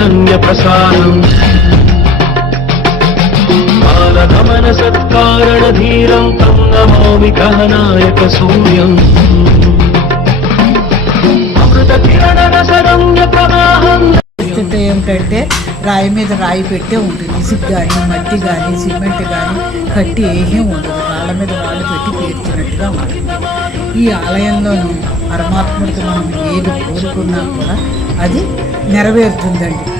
చైతన్య ప్రసారం కాలగమన సత్కారణ ధీరం తం నమామి కహనాయక సూర్యం అమృత కిరణ రసరంగ ప్రవాహం. ఏమిటంటే రాయి మీద రాయి పెట్టే ఉంటుంది. ఇసుక కానీ మట్టి కానీ సిమెంట్ కానీ కట్టి ఏమీ ఉండదు. రాళ్ళ మీద రాళ్ళు పెట్టి పేర్చినట్టుగా ఉంటుంది. ఈ ఆలయంలోనూ పరమాత్ముడికి మనం ఏది కోరుకున్నా కూడా అది నెరవేరుతుందండి.